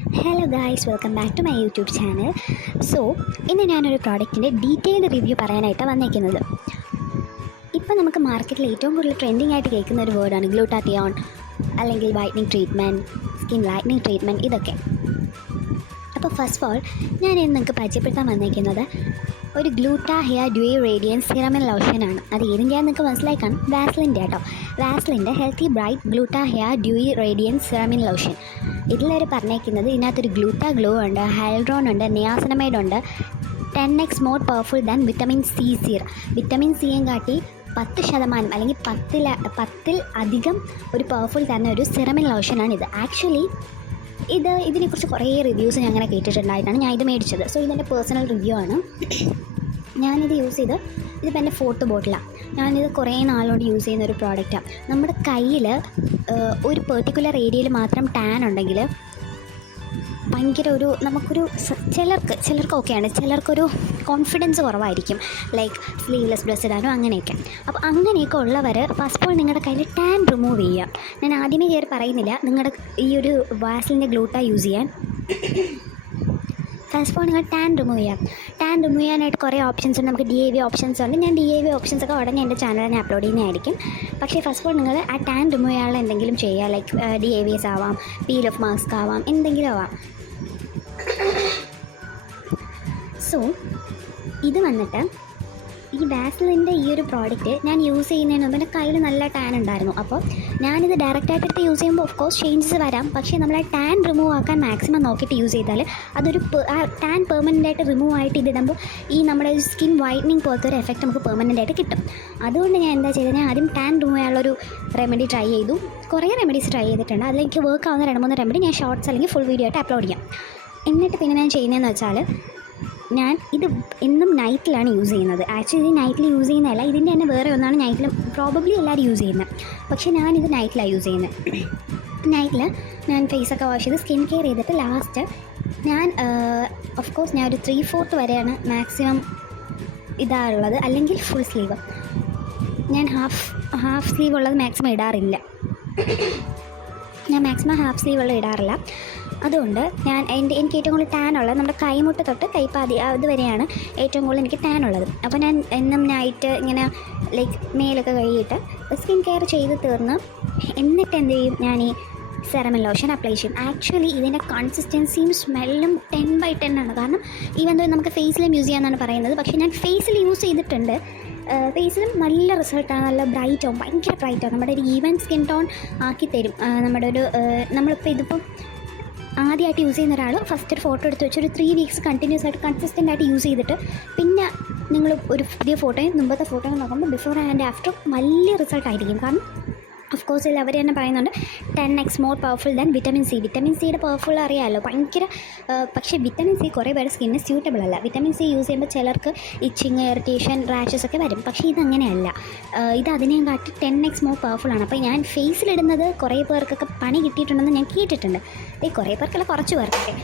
Hello guys, welcome back to my YouTube channel. So ഇന്ന് ഞാനൊരു പ്രോഡക്റ്റിൻ്റെ ഡീറ്റെയിൽഡ് റിവ്യൂ പറയാനായിട്ടാണ് വന്നിരിക്കുന്നത്. ഇപ്പോൾ നമുക്ക് മാർക്കറ്റിൽ ഏറ്റവും കൂടുതൽ ട്രെൻഡിങ് ആയിട്ട് കേൾക്കുന്ന ഒരു വേർഡാണ് ഗ്ലൂട്ടാത്തിയോൺ, അല്ലെങ്കിൽ whitening treatment, skin lightening treatment, ഇതൊക്കെ. അപ്പോൾ ഫസ്റ്റ് ഓഫ് ഓൾ ഞാൻ ഇന്ന് നിങ്ങൾക്ക് പരിചയപ്പെടുത്താൻ വന്നിരിക്കുന്നത് ഒരു Gluta Hya dewy radiance serum in ലോഷനാണ്. അത് ഏതിൻ്റെയാണെന്ന് നിങ്ങൾക്ക് മനസ്സിലാക്കാൻ വാസ്ലിൻ്റെ കേട്ടോ. വാസ്ലിൻ്റെ healthy bright Gluta Hya dewy radiance serum in lotion. ഇതിലവർ പറഞ്ഞേക്കുന്നത് ഇതിനകത്തൊരു ഗ്ലൂട്ടാ ഗ്ലോ ഉണ്ട്, ഹൈൽഡ്രോൺ ഉണ്ട്, നിയാസിനമൈഡ് ഉണ്ട്, 10x more powerful than vitamin C serum. Vitamin സിയും കാട്ടി 10% അല്ലെങ്കിൽ 10ൽ അധികം ഒരു പവർഫുൾ തന്ന ഒരു സിറമിൻ ലോഷനാണ് ഇത്. ആക്ച്വലി ഇതിനെക്കുറിച്ച് കുറേ റിവ്യൂസ് ഞാൻ അങ്ങനെ കേട്ടിട്ടുണ്ടായിട്ടാണ് ഞാൻ ഇത് മേടിച്ചത്. സോ ഇതെൻ്റെ പേഴ്സണൽ റിവ്യൂ ആണ്. ഞാനിത് യൂസ് ചെയ്ത്, ഇതിപ്പോൾ എൻ്റെ 4th ബോട്ടിലാണ്. ഞാനിത് കുറേ നാളുകൊണ്ട് യൂസ് ചെയ്യുന്ന ഒരു പ്രോഡക്റ്റാണ്. നമ്മുടെ കയ്യിൽ ഒരു പെർട്ടിക്കുലർ ഏരിയയിൽ മാത്രം ടാൻ ഉണ്ടെങ്കിൽ ഭയങ്കര നമുക്കൊരു ചിലർക്ക് ഓക്കെയാണ്, ചിലർക്കൊരു കോൺഫിഡൻസ് കുറവായിരിക്കും, ലൈക്ക് സ്ലീവ്ലെസ് ഡ്രസ്സ് ഇടാനും അങ്ങനെയൊക്കെ. അപ്പോൾ അങ്ങനെയൊക്കെ ഉള്ളവർ ഫസ്റ്റ് ഓൾ നിങ്ങളുടെ കയ്യിൽ ടാൻ റിമൂവ് ചെയ്യുക. ഞാൻ ആദ്യമേ കയറി പറയുന്നില്ല നിങ്ങളുടെ ഈ ഒരു വാസ്ലിൻ്റെ ഗ്ലൂട്ടാ യൂസ് ചെയ്യാൻ. ഫസ്റ്റ് ഓൾ നിങ്ങൾ ടാൻ റിമൂവ് ചെയ്യാനായിട്ട് കുറേ ഓപ്ഷൻസ് ഉണ്ട്. നമുക്ക് DAV ഓപ്ഷൻസ് ഉണ്ട്. ഞാൻ DAV ഓപ്ഷൻസൊക്കെ ഉടനെ എൻ്റെ ചാനലിൽ ഞാൻ അപ്ലോഡ് ചെയ്യുന്നതായിരിക്കും. പക്ഷേ ഫസ്റ്റ് ഓൾ നിങ്ങൾ ആ ടാൻ റിമൂവ് ചെയ്യാനുള്ള എന്തെങ്കിലും ചെയ്യുക, ലൈക്ക് DAVs ആവാം, പീൽ ഓഫ് മാസ്ക് ആവാം, എന്തെങ്കിലും ആവാം. സോ ഇത് വന്നിട്ട് ഈ വാസ്ലിൻ്റെ ഈ ഒരു പ്രോഡക്റ്റ് ഞാൻ യൂസ് ചെയ്യുന്നതിന് മുമ്പ് എൻ്റെ കയ്യിൽ നല്ല ടാൻ ഉണ്ടായിരുന്നു. അപ്പോൾ ഞാനിത് ഡയറക്റ്റായിട്ട് യൂസ് ചെയ്യുമ്പോൾ ഓഫ് കോഴ്സ് ചേഞ്ചസ് വരാം. പക്ഷേ നമ്മൾ ആ ടാൻ റിമൂവ് ആക്കാൻ മാക്സിമം നോക്കിയിട്ട് യൂസ് ചെയ്താൽ അതൊരു ടാൻ പെർമനൻ്റ് ആയിട്ട് റിമൂവ് ആയിട്ട് ഇതിടുമ്പോൾ ഈ നമ്മുടെ സ്കിൻ വൈറ്റനിങ് പോലത്തെ ഒരു എഫക്റ്റ് നമുക്ക് പെർമനൻ്റ് ആയിട്ട് കിട്ടും. അതുകൊണ്ട് ഞാൻ എന്താ ചെയ്തത്, ഞാൻ ആദ്യം ടാൻ റിമൂവ് ചെയ്യാനുള്ളൊരു റെമഡി ട്രൈ ചെയ്തു. കുറേ റെമഡീസ് ട്രൈ ചെയ്തിട്ടുണ്ട്. അതിലേക്ക് വർക്ക് ആവുന്ന 2-3 റെമഡി ഞാൻ ഷോർട്സ് അല്ലെങ്കിൽ ഫുൾ വീഡിയോ ആയിട്ട് അപ്ലോഡ് ചെയ്യാം. എന്നിട്ട് പിന്നെ ഞാൻ ചെയ്യുന്നതെന്ന് വെച്ചാൽ, ഞാൻ ഇത് എന്നും നൈറ്റിലാണ് യൂസ് ചെയ്യുന്നത്. ആക്ച്വലി ഇത് നൈറ്റിൽ യൂസ് ചെയ്യുന്നതല്ല, ഇതിൻ്റെ തന്നെ വേറെ ഒന്നാണ് നൈറ്റിൽ പ്രോബബ്ലി എല്ലാവരും യൂസ് ചെയ്യുന്നത്. പക്ഷേ ഞാനിത് നൈറ്റിലാണ് യൂസ് ചെയ്യുന്നത്. നൈറ്റിൽ ഞാൻ ഫേസൊക്കെ വാഷ് ചെയ്ത് സ്കിൻ കെയർ ചെയ്തിട്ട് ലാസ്റ്റ് ഞാൻ ഓഫ് കോഴ്സ് ഞാൻ ഒരു 3/4 വരെയാണ് മാക്സിമം ഇടാറുള്ളത്, അല്ലെങ്കിൽ ഫുൾ സ്ലീവ്. ഞാൻ ഹാഫ് സ്ലീവ് ഉള്ളത് മാക്സിമം ഇടാറില്ല. ഞാൻ മാക്സിമം ഹാഫ് സ്ലീവ് ഉള്ളത് ഇടാറില്ല. അതുകൊണ്ട് എനിക്ക് ഏറ്റവും കൂടുതൽ ടാൻ ഉള്ളത് നമ്മുടെ കൈമുട്ട് തൊട്ട് കൈപ്പാതി അതുവരെയാണ് ഏറ്റവും കൂടുതൽ എനിക്ക് ടാൻ ഉള്ളത്. അപ്പോൾ ഞാൻ എന്നും നൈറ്റ് ഇങ്ങനെ ലൈക്ക് മേലൊക്കെ കഴുകിയിട്ട് സ്കിൻ കെയർ ചെയ്ത് തീർന്ന് എന്നിട്ട് എന്ത് ചെയ്യും, ഞാൻ ഈ സെറമിൻ ലോഷൻ അപ്ലൈ ചെയ്യും. ആക്ച്വലി ഇതിൻ്റെ കൺസിസ്റ്റൻസിയും സ്മെല്ലും 10/10 ആണ്. കാരണം ഈവൻ ദോ നമുക്ക് ഫേസിലും യൂസ് ചെയ്യാമെന്നാണ് പറയുന്നത്. പക്ഷേ ഞാൻ ഫേസിൽ യൂസ് ചെയ്തിട്ടുണ്ട്. ഫേസിലും നല്ല റിസൾട്ടാണ്, നല്ല ബ്രൈറ്റാവും, ഭയങ്കര ബ്രൈറ്റാവും, നമ്മുടെ ഒരു ഈവൻ സ്കിൻ ടോൺ ആക്കി തരും. നമ്മളിപ്പോൾ ഇതിപ്പം ആദ്യമായിട്ട് യൂസ് ചെയ്യുന്ന ഒരാൾ ഫസ്റ്റ് ഒരു ഫോട്ടോ എടുത്ത് വെച്ച് ഒരു 3 വീക്സ് കണ്ടിന്യൂസ് ആയിട്ട് കൺസിസ്റ്റൻ്റ് ആയിട്ട് യൂസ് ചെയ്തിട്ട് പിന്നെ നിങ്ങൾ ഒരു പുതിയ ഫോട്ടോയും മുമ്പത്തെ ഫോട്ടോയും നോക്കുമ്പോൾ ബിഫോർ ആൻഡ് ആഫ്റ്റർ വലിയ റിസൾട്ടായിരിക്കും. കാരണം ഓഫ് കോഴ്സ് ഇതിൽ അവർ തന്നെ പറയുന്നുണ്ട് 10x more powerful than vitamin C. Vitamin സിയുടെ പവർഫുൾ അറിയാമല്ലോ, ഭയങ്കര. പക്ഷേ വിറ്റമിൻ സി കുറേ പേരുടെ സ്കിന്നിന് സ്യൂട്ടബിൾ അല്ല. വിറ്റമിൻ സി യൂസ് ചെയ്യുമ്പോൾ ചിലർക്ക് ഇച്ചിങ്, ഇറിറ്റേഷൻ, റാഷസ് ഒക്കെ വരും. പക്ഷേ ഇതങ്ങനെയല്ല. ഇത് അതിനെയും കാട്ടി 10x മോർ പവർഫുൾ ആണ്. അപ്പോൾ ഞാൻ ഫേസിലിടുന്നത് കുറേ പേർക്കൊക്കെ പണി കിട്ടിയിട്ടുണ്ടെന്ന് ഞാൻ കേട്ടിട്ടുണ്ട്. കുറേ പേർക്കല്ല, കുറച്ച് പേർക്കൊക്കെ.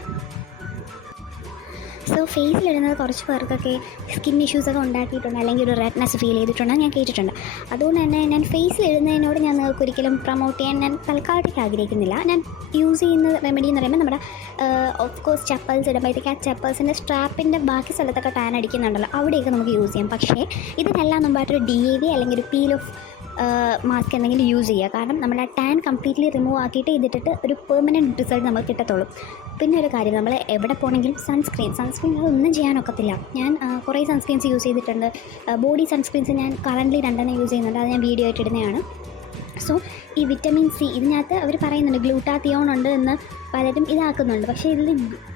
സോ ഫേസിലിടുന്നത് കുറച്ച് പേർക്കൊക്കെ സ്കിൻ ഇഷ്യൂസൊക്കെ ഉണ്ടാക്കിയിട്ടുണ്ട്, അല്ലെങ്കിൽ ഒരു റെഡ്നെസ് ഫീൽ ചെയ്തിട്ടുണ്ടെന്ന് ഞാൻ കേട്ടിട്ടുണ്ട്. അതുകൊണ്ട് തന്നെ ഞാൻ ഫേസിലിടുന്നതിനോട് ഞാൻ നിങ്ങൾക്ക് ഒരിക്കലും പ്രൊമോട്ട് ചെയ്യാൻ ഞാൻ തൽക്കാലത്തേക്ക് ആഗ്രഹിക്കുന്നില്ല. ഞാൻ യൂസ് ചെയ്യുന്ന റെമഡി എന്ന് പറയുമ്പോൾ നമ്മുടെ ഓഫ് കോഴ്സ് ചപ്പൽസ് ഇടുമ്പോഴത്തേക്ക് ആ ചപ്പൽസിൻ്റെ സ്ട്രാപ്പിൻ്റെ ബാക്കി സ്ഥലത്തൊക്കെ ടാൻ അടിക്കുന്നുണ്ടല്ലോ, അവിടെയൊക്കെ നമുക്ക് യൂസ് ചെയ്യാം. പക്ഷേ ഇതിനെല്ലാം മുമ്പായിട്ടൊരു DAV അല്ലെങ്കിൽ ഒരു പീൽ ഓഫ് മാസ്ക് എന്തെങ്കിലും യൂസ് ചെയ്യുക. കാരണം നമ്മൾ ആ ടാൻ കംപ്ലീറ്റ്ലി റിമൂവ് ആക്കിയിട്ട് ഇതിട്ടിട്ട് ഒരു പെർമനൻറ്റ് റിസൾട്ട് നമുക്ക് കിട്ടത്തുള്ളൂ. പിന്നെ ഒരു കാര്യം, നമ്മൾ എവിടെ പോകണമെങ്കിലും സൺസ്ക്രീൻ അതൊന്നും ചെയ്യാനൊക്കത്തില്ല. ഞാൻ കുറേ സൺസ്ക്രീൻസ് യൂസ് ചെയ്തിട്ടുണ്ട്. ബോഡി സൺസ്ക്രീൻസ് ഞാൻ കറൻ്റ്ലി 2 യൂസ് ചെയ്യുന്നുണ്ട്. അത് ഞാൻ വീഡിയോ ആയിട്ട് ഇടുന്നതാണ്. സോ ഈ വിറ്റമിൻ സി ഇതിനകത്ത് അവർ പറയുന്നുണ്ട് ഗ്ലൂട്ടാത്തിയോൺ ഉണ്ട് എന്ന് പലരും ഇതാക്കുന്നുണ്ട്. പക്ഷേ ഇതിൽ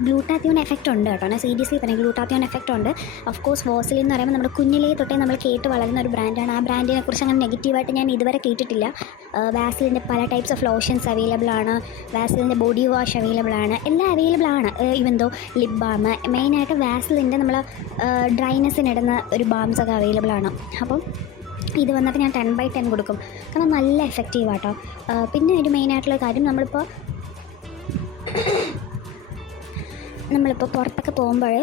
ഗ്ലൂട്ടാത്തിയോൺ എഫക്റ്റ് ഉണ്ട് കേട്ടോ. ഞാൻ സീരിയസ്ലി പറയാം, ഗ്ലൂട്ടാത്തിയോൺ എഫക്റ്റ് ഉണ്ട്. ഓഫ് കോഴ്സ് വാസ്ലിൻ എന്ന് പറയുമ്പോൾ നമ്മുടെ കുഞ്ഞിലേ തൊട്ടേ നമ്മൾ കേട്ട് വളരുന്ന ഒരു ബ്രാൻഡാണ്. ആ ബ്രാൻഡിനെ കുറിച്ച് അങ്ങനെ നെഗറ്റീവായിട്ട് ഞാൻ ഇതുവരെ കേട്ടിട്ടില്ല. വാസ്ലിൻ്റെ പല ടൈപ്സ് ഓഫ് ലോഷൻസ് അവൈലബിൾ ആണ്. വാസ്ലിൻ്റെ ബോഡി വാഷ് അവൈലബിൾ ആണ്. എല്ലാം അവൈലബിൾ ആണ്. ഈവൻ ദോ ലിപ് ബാം, മെയിനായിട്ട് വാസ്ലിൻ്റെ നമ്മൾ ഡ്രൈനെസ്സിനിടുന്ന ഒരു ബാംസൊക്കെ അവൈലബിൾ ആണ്. അപ്പം ഇത് വന്നിട്ട് ഞാൻ 10/10 കൊടുക്കും. കാരണം നല്ല എഫക്റ്റീവാട്ടോ. പിന്നെ ഒരു മെയിനായിട്ടുള്ള കാര്യം, നമ്മളിപ്പോൾ പുറത്തൊക്കെ പോകുമ്പോൾ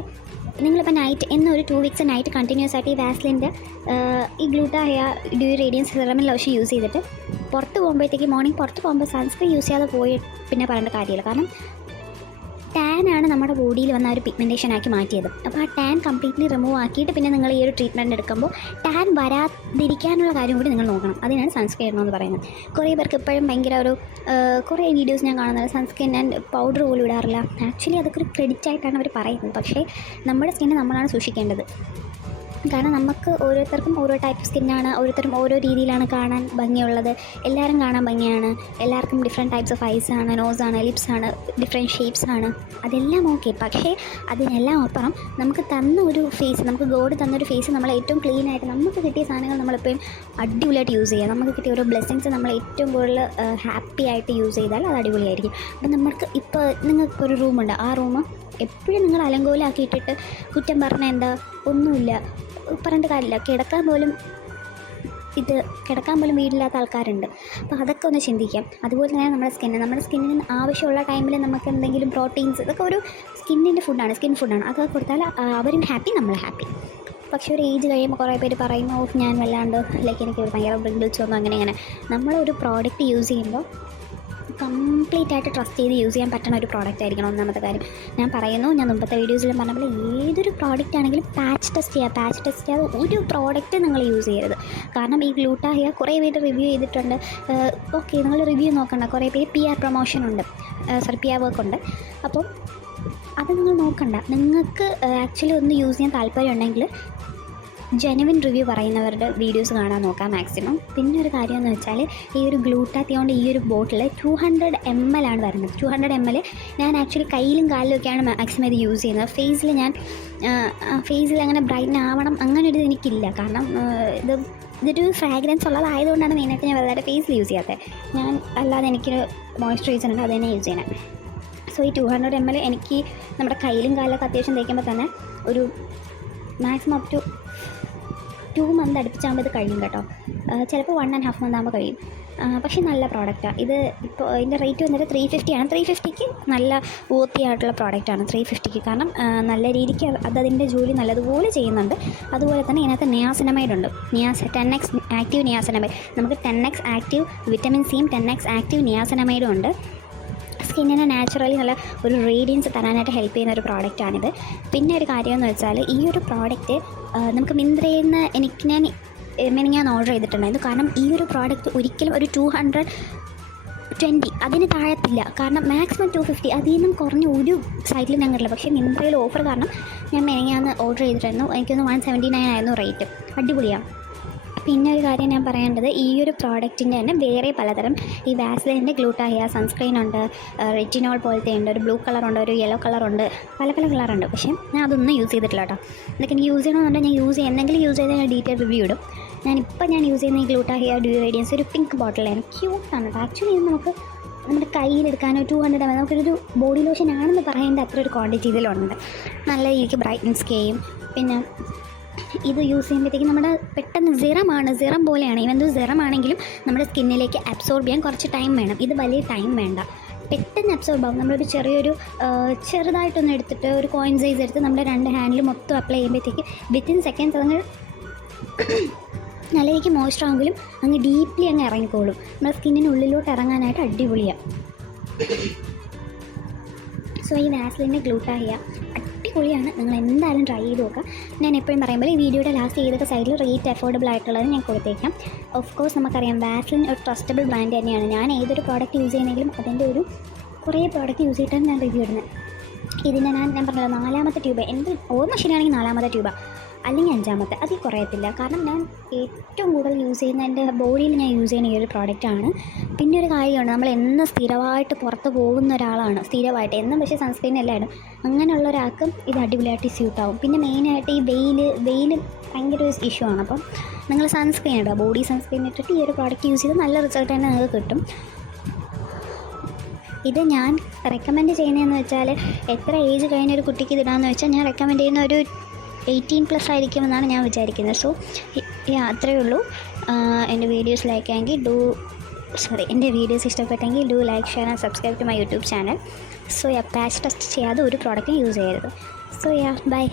നിങ്ങളിപ്പോൾ നൈറ്റ് ഒരു 2 വീക്സ് നൈറ്റ് കണ്ടിന്യൂസ് ആയിട്ട് ഈ വാസ്ലിൻ്റെ ഈ Gluta Hya dewy radiance serum in lotion use ചെയ്തിട്ട് പുറത്ത് പോകുമ്പോഴത്തേക്ക് മോർണിംഗ് പുറത്ത് പോകുമ്പോൾ സൺസ്ക്രീൻ യൂസ് ചെയ്യാതെ പോയി പിന്നെ പറയേണ്ട കാര്യമില്ല. കാരണം ടാനാണ് നമ്മുടെ ബോഡിയിൽ വന്ന ഒരു പിഗ്മെൻറ്റേഷൻ ആക്കി മാറ്റിയത്. അപ്പോൾ ആ ടാൻ കംപ്ലീറ്റ്ലി റിമൂവ് ആക്കിയിട്ട് പിന്നെ നിങ്ങൾ ഈ ഒരു ട്രീറ്റ്മെൻറ്റ് എടുക്കുമ്പോൾ ടാൻ വരാതിരിക്കാനുള്ള കാര്യം കൂടി നിങ്ങൾ നോക്കണം. അതിനാണ് സൺസ്ക്രീൻ എന്ന് പറയുന്നത്. കുറേ പേർക്ക് ഇപ്പോഴും ഭയങ്കര ഒരു കുറേ വീഡിയോസ് ഞാൻ കാണുന്നത് സൺസ്ക്രീൻ ആൻഡ് പൗഡർ പോലും ഇടാറില്ല. ആക്ച്വലി അതൊക്കെ ഒരു ക്രെഡിറ്റ് ആയിട്ടാണ് അവർ പറയുന്നത്. പക്ഷേ നമ്മുടെ സ്കിന്നെ നമ്മളാണ് സൂക്ഷിക്കേണ്ടത്. കാരണം നമുക്ക് ഓരോരുത്തർക്കും ഓരോ ടൈപ്പ് സ്കിന്നാണ്, ഓരോരുത്തരും ഓരോ രീതിയിലാണ് കാണാൻ ഭംഗിയുള്ളത്. എല്ലാവരും കാണാൻ ഭംഗിയാണ്, എല്ലാവർക്കും ഡിഫറെൻറ്റ് ടൈപ്സ് ഓഫ് ഐസാണ്, നോസാണ്, ലിപ്സാണ്, ഡിഫറെൻറ്റ് ഷേപ്സാണ്, അതെല്ലാം ഓക്കെ. പക്ഷേ അതിനെല്ലാം അപ്പുറം നമുക്ക് തന്ന ഒരു ഫേസ്, നമുക്ക് ഗോഡ് തന്നൊരു ഫേസ് നമ്മൾ ഏറ്റവും ക്ലീനായിട്ട് നമുക്ക് കിട്ടിയ സാധനങ്ങൾ നമ്മളെപ്പോഴും അടിപൊളിയായിട്ട് യൂസ് ചെയ്യുക. നമുക്ക് കിട്ടിയ ഓരോ ബ്ലെസ്സിങ്സ് നമ്മൾ ഏറ്റവും കൂടുതൽ ഹാപ്പി ആയിട്ട് യൂസ് ചെയ്താൽ അത് അടിപൊളിയായിരിക്കും. അപ്പം നമുക്ക് ഇപ്പോൾ നിങ്ങൾക്കൊരു റൂമുണ്ട്, ആ റൂം എപ്പോഴും നിങ്ങൾ അലങ്കോലാക്കിയിട്ടിട്ട് കുറ്റം പറഞ്ഞാൽ എന്താ, ഒന്നുമില്ല, പറഞ്ഞിട്ട് കാര്യമില്ല. കിടക്കാൻ പോലും വീടില്ലാത്ത ആൾക്കാരുണ്ട്. അപ്പോൾ അതൊക്കെ ഒന്ന് ചിന്തിക്കാം. അതുപോലെ തന്നെ നമ്മുടെ സ്കിന്നിന് ആവശ്യമുള്ള ടൈമിൽ നമുക്ക് എന്തെങ്കിലും പ്രോട്ടീൻസ്, ഇതൊക്കെ ഒരു സ്കിന്നിൻ്റെ ഫുഡാണ്, സ്കിൻ ഫുഡാണ്. അതൊക്കെ കൊടുത്താൽ അവരും ഹാപ്പി, നമ്മൾ ഹാപ്പി. പക്ഷേ ഒരു ഏജ് കഴിയുമ്പോൾ കുറേ പേര് പറയും, ഞാൻ വല്ലാണ്ട് എനിക്ക് ഭയങ്കര റിങ്കിൾസ് ഒന്നും അങ്ങനെ. നമ്മളൊരു പ്രോഡക്റ്റ് യൂസ് ചെയ്യുമ്പോൾ കംപ്ലീറ്റ് ആയിട്ട് ട്രസ്റ്റ് ചെയ്ത് യൂസ് ചെയ്യാൻ പറ്റുന്ന ഒരു പ്രോഡക്റ്റ് ആയിരിക്കണം. ഒന്നാമത്തെ കാര്യം ഞാൻ പറയുന്നു, ഞാൻ മുമ്പത്തെ വീഡിയോസിലും പറഞ്ഞ പോലെ ഏതൊരു പ്രോഡക്റ്റ് ആണെങ്കിലും പാച്ച് ടെസ്റ്റ് ചെയ്യാതെ ഒരു പ്രോഡക്റ്റ് നിങ്ങൾ യൂസ് ചെയ്യരുത്. കാരണം ഈ ഗ്ലൂട്ടാഹിയ കുറേ പേര് റിവ്യൂ ചെയ്തിട്ടുണ്ട്. ഓക്കെ, നിങ്ങൾ റിവ്യൂ നോക്കണ്ട. കുറേ പേര് PR പ്രൊമോഷൻ ഉണ്ട്, PR വർക്ക് ഉണ്ട്. അപ്പോൾ അത് നിങ്ങൾ നോക്കണ്ട. നിങ്ങൾക്ക് ആക്ച്വലി ഒന്ന് യൂസ് ചെയ്യാൻ താല്പര്യം ഉണ്ടെങ്കിൽ ജെനുവിൻ റിവ്യൂ പറയുന്നവരുടെ വീഡിയോസ് കാണാൻ നോക്കാം മാക്സിമം. പിന്നെ ഒരു കാര്യം എന്ന് വെച്ചാൽ, ഈ ഒരു ഗ്ലൂട്ടാത്തിയോണ്ട് ഈ ഒരു ബോട്ടിൽ 200 ml ആണ് വരുന്നത്. 200 ml ഞാൻ ആക്ച്വലി കയ്യിലും കാലിലൊക്കെയാണ് മാക്സിമം ഇത് യൂസ് ചെയ്യുന്നത്. ഫേസിൽ അങ്ങനെ ബ്രൈറ്റൻ ആവണം അങ്ങനെ ഒരു എനിക്കില്ല. കാരണം ഇതൊരു ഫ്രാഗ്രൻസ് ഉള്ളതായതുകൊണ്ടാണ് മെയിനായിട്ട് ഞാൻ വലുതായിട്ട് ഫേസിൽ യൂസ് ചെയ്യാത്തത്. ഞാൻ അല്ലാതെ എനിക്കൊരു മോയ്സ്ചറൈസർ ഉണ്ട്, അത് തന്നെ യൂസ് ചെയ്യണം. സോ ഈ 200 ml എനിക്ക് നമ്മുടെ കയ്യിലും കാലിലൊക്കെ അത്യാവശ്യം തേക്കുമ്പോൾ തന്നെ ഒരു മാക്സിമം അപ് ടു 2 month അടുപ്പിച്ചാകുമ്പോൾ ഇത് കഴിയും കേട്ടോ. ചിലപ്പോൾ 1.5 month ആകുമ്പോൾ കഴിയും. പക്ഷേ നല്ല പ്രോഡക്റ്റാണ് ഇത്. ഇപ്പോൾ ഇതിൻ്റെ റേറ്റ് വന്നിട്ട് 350 ആണ്. 350ക്ക് നല്ല വോത്തിയായിട്ടുള്ള പ്രോഡക്റ്റാണ് 350ക്ക്. കാരണം നല്ല രീതിക്ക് അതിൻ്റെ ജോലി നല്ലതുപോലെ ചെയ്യുന്നുണ്ട്. അതുപോലെ തന്നെ ഇതിനകത്ത് നിയാസിനമൈഡ് ഉണ്ട്. 10x active niacinamide. നമുക്ക് 10x ആക്റ്റീവ് വിറ്റമിൻ സിയും 10x ആക്റ്റീവ് നിയാസിനമൈഡും ഉണ്ട്. സ്കിന്നിന് നാച്ചുറലി നല്ല ഒരു റേഡിയൻസ് തരാനായിട്ട് ഹെൽപ്പ് ചെയ്യുന്ന ഒരു പ്രോഡക്റ്റാണിത്. പിന്നെ ഒരു കാര്യമെന്ന് വെച്ചാൽ, ഈ ഒരു പ്രോഡക്റ്റ് നമുക്ക് മിന്ത്രയിൽ നിന്ന് ഞാൻ ഓർഡർ ചെയ്തിട്ടുണ്ടായിരുന്നു. കാരണം ഈ ഒരു പ്രോഡക്റ്റ് ഒരിക്കലും ഒരു 220 അതിന് താഴത്തില്ല. കാരണം മാക്സിമം 250, അതിൽ നിന്നും കുറഞ്ഞ ഒരു സൈറ്റിലും ഞാൻ കണ്ടില്ല. പക്ഷേ മിന്ത്രയിൽ ഓഫർ കാരണം ഞാൻ മെനങ്ങാന്ന് ഓർഡർ ചെയ്തിട്ടായിരുന്നു. എനിക്കൊന്ന് 179 ആയിരുന്നു റേറ്റ്. അടിപൊളിയാണ്. പിന്നെ ഒരു കാര്യം ഞാൻ പറയേണ്ടത്, ഈ ഒരു പ്രോഡക്റ്റിൻ്റെ തന്നെ വേറെ പലതരം, ഈ വാസ്ലിൻ്റെ ഗ്ലൂട്ടാഹിയ സൺസ്ക്രീൻ ഉണ്ട്, റെറ്റിനോൾ പോലത്തെ ഉണ്ട്, ഒരു ബ്ലൂ കളറുണ്ട്, ഒരു യെല്ലോ കളറുണ്ട്, പല കളറുണ്ട്. പക്ഷേ ഞാൻ അതൊന്നും യൂസ് ചെയ്തിട്ടില്ല കേട്ടോ. ഇതൊക്കെ എനിക്ക് യൂസ് ചെയ്യണമെന്നുണ്ടെങ്കിൽ ഞാൻ എന്തെങ്കിലും യൂസ് ചെയ്താൽ ഞാൻ ഡീറ്റെയിൽ റിവ്യൂ ഇടും. ഞാൻ യൂസ് ചെയ്യുന്ന ഈ ഗ്ലൂട്ടാഹിയ ഡ്യൂ റേഡിയൻസ് ഒരു പിങ്ക് ബോട്ടിലാണ്. ക്യൂട്ടാണ് കേട്ടോ. ആക്ച്വലി ഇത് നമുക്ക് നമ്മുടെ കയ്യിലെടുക്കാനോ 200 ml നമുക്കൊരു ബോഡി ലോഷൻ ആണെന്ന് പറയേണ്ട അത്ര ഒരു ക്വാണ്ടിറ്റി ഇതിലുണ്ട്. നല്ല രീതിക്ക് ബ്രൈറ്റ്നസ് ചെയ്യും. പിന്നെ ഇത് യൂസ് ചെയ്യുമ്പോഴത്തേക്കും നമ്മുടെ പെട്ടെന്ന് സിറം പോലെയാണ്. ഇവൻ സിറം ആണെങ്കിലും നമ്മുടെ സ്കിന്നിലേക്ക് അബ്സോർബ് ചെയ്യാൻ കുറച്ച് ടൈം വേണം. ഇത് വലിയ ടൈം വേണ്ട, പെട്ടെന്ന് അബ്സോർബ് ആകും. നമ്മളൊരു ചെറുതായിട്ടൊന്ന് എടുത്തിട്ട് ഒരു കോയിൻ സൈസ് എടുത്ത് നമ്മുടെ 2 ഹാൻഡിൽ മൊത്തം അപ്ലൈ ചെയ്യുമ്പോഴത്തേക്ക് വിത്തിൻ സെക്കൻഡ്സ് അതങ്ങ് നല്ല രീതിക്ക് മോയ്സ്ചർ ആണെങ്കിലും അങ്ങ് ഡീപ്ലി അങ്ങ് ഇറങ്ങിക്കോളും. നമ്മുടെ സ്കിന്നിനുള്ളിലോട്ട് ഇറങ്ങാനായിട്ട് അടിപൊളിയാണ്. സോ ഈ വാസ്ലിൻ്റെ ഗ്ലൂട്ടാഹിയ അടിപൊളിയാണ്. നിങ്ങൾ എന്തായാലും ട്രൈ ചെയ്ത് നോക്കുക. ഞാൻ എപ്പോഴും പറയുമ്പോൾ ഈ വീഡിയോയുടെ ലാസ്റ്റ് ചെയ്തൊക്കെ സൈഡിൽ റേറ്റ് അഫോർഡബിൾ ആയിട്ടുള്ളത് ഞാൻ കൊടുത്തേക്കാം. ഓഫ് കോഴ്സ് നമുക്കറിയാം വാസ്ലിൻ ഒരു ട്രസ്റ്റബിൾ ബ്രാൻഡ് തന്നെയാണ്. ഞാൻ ഏതൊരു പ്രോഡക്റ്റ് യൂസ് ചെയ്യുന്നെങ്കിലും അതിൻ്റെ കുറേ പ്രോഡക്റ്റ് യൂസ് ചെയ്തിട്ടാണ് ഞാൻ റിവ്യൂ ഇടുന്നത്. ഇതിൻ്റെ ഞാൻ പറഞ്ഞല്ലോ 4ാമത്തെ ട്യൂബ്, എൻ്റെ ഓർമ്മ ശരിയാണെങ്കിൽ 4ാമത്തെ ട്യൂബാണ്, അല്ലെങ്കിൽ 5ാമത്തെ. അതിൽ കുറയത്തില്ല. കാരണം ഞാൻ ഏറ്റവും കൂടുതൽ യൂസ് ചെയ്യുന്ന എൻ്റെ ബോഡിയിൽ ഞാൻ യൂസ് ചെയ്യുന്ന ഈ ഒരു പ്രോഡക്റ്റാണ്. പിന്നെ ഒരു കാര്യമാണ്, നമ്മൾ എന്ന് സ്ഥിരമായിട്ട് പുറത്ത് പോകുന്ന ഒരാളാണ്, സ്ഥിരമായിട്ട് എന്നും പക്ഷേ സൺസ്ക്രീൻ എല്ലാം ഇടും, അങ്ങനെയുള്ള ഒരാൾക്കും ഇത് അടിപൊളിയായിട്ട് സ്യൂട്ടാവും. പിന്നെ മെയിനായിട്ട് ഈ വെയിൽ ഭയങ്കര ഒരു ഇഷ്യൂ ആണ്. അപ്പം നിങ്ങൾ സൺസ്ക്രീൻ ഇടുക, ബോഡി സൺസ്ക്രീൻ ഇട്ടിട്ട് ഈ ഒരു പ്രോഡക്റ്റ് യൂസ് ചെയ്ത് നല്ല റിസൾട്ട് തന്നെ നിങ്ങൾക്ക് കിട്ടും. ഇത് ഞാൻ റെക്കമെൻഡ് ചെയ്യുന്നതെന്ന് വെച്ചാൽ, എത്ര ഏജ് കഴിഞ്ഞ ഒരു കുട്ടിക്ക് ഇതിടാമെന്ന് വെച്ചാൽ ഞാൻ റെക്കമെൻഡ് ചെയ്യുന്ന ഒരു 18+ ആയിരിക്കുമെന്നാണ് ഞാൻ വിചാരിക്കുന്നത്. സോ അത്രയേ ഉള്ളൂ. എൻ്റെ വീഡിയോസ് എൻ്റെ വീഡിയോസ് ഇഷ്ടപ്പെട്ടെങ്കിൽ do like, share and subscribe to my YouTube channel. So patch test ചെയ്യാതെ ഒരു പ്രോഡക്റ്റും യൂസ് ചെയ്യരുത്. So by.